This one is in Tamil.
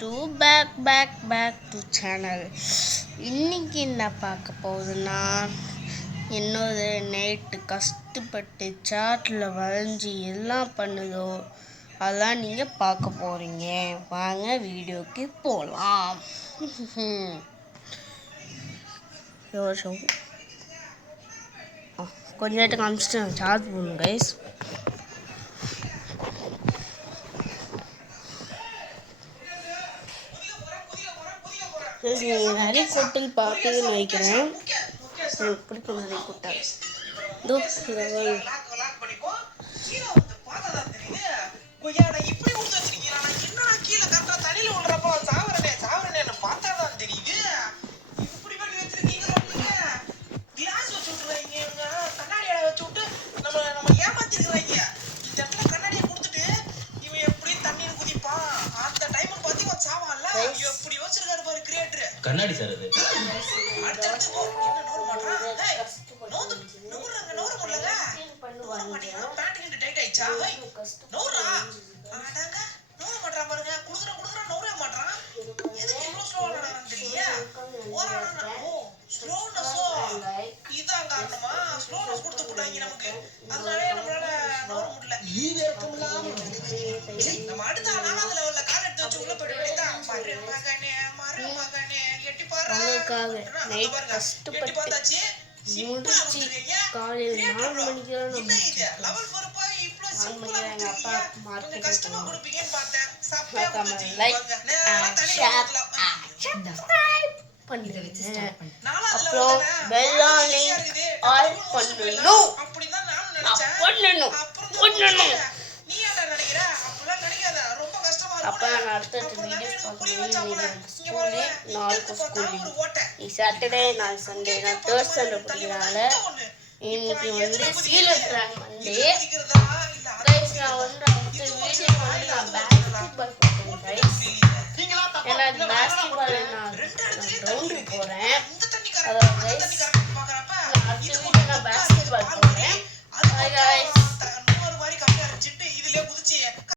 To back to channel. இன்னைக்கு என்ன பார்க்க போகுதுன்னா, என்னோட நைட்டு கஷ்டப்பட்டு சாட்டில் வரைஞ்சி எல்லாம் பண்ணுதோ அதெல்லாம் நீங்கள் பார்க்க போகிறீங்க. வாங்க வீடியோக்கு போகலாம். கொஞ்ச நேரத்துக்கு காமிச்சிட்டு சார்ஜ் போடணும் கைஸ். நீங்கள் நிறைய கொட்டல் பார்ப்பீங்கன்னு நினைக்கிறேன். எனக்கு பிடிக்கும் நிறைய கொட்டல். கண்ணாடி சார் அது இதான் காரணமா ஸ்லோனஸ் கொடுத்து போட்டாங்க நமக்கு. அதனாலே நம்மளால நோர முடியல. நம்ம அடுத்த 4வது லெவல்ல கால் எடுத்து வச்சு உள்ள போயிட வேண்டியதான். மகனே எட்டி பாரு. நைட் கஷ்டப்பட்டு முடிச்சு காலையில் 4 மணிக்கு லெவல் 4 போய் இவ்ளோ சிம்பிளா எங்கள் அப்பா கொஞ்சம் கஷ்டமா கொடுப்பீங்கன்னு பார்த்தேன். அப்புறம் பெல்லானி ஆல் பண்ணணும். அப்போ நான் அடுத்த வீடியோஸ் பார்க்குறேன். நாளைக்கு ஸ்கூல் சாட்டர்டே நாளைக்கு சண்டே. நான் தேர்ட் ஸ்டாண்டர்ட் படிக்கிறனால இன்னைக்கு சீலட்ரான் மண்டே கைஸ். நான் அடுத்த வீடியோ நான் பேஸ்கெட் பால் போட்டேன் கைஸ். ஏன்னா பேஸ்கெட் பால் நான் கிரவுண்டுக்கு போகிறேன். அதாவது கைஸ்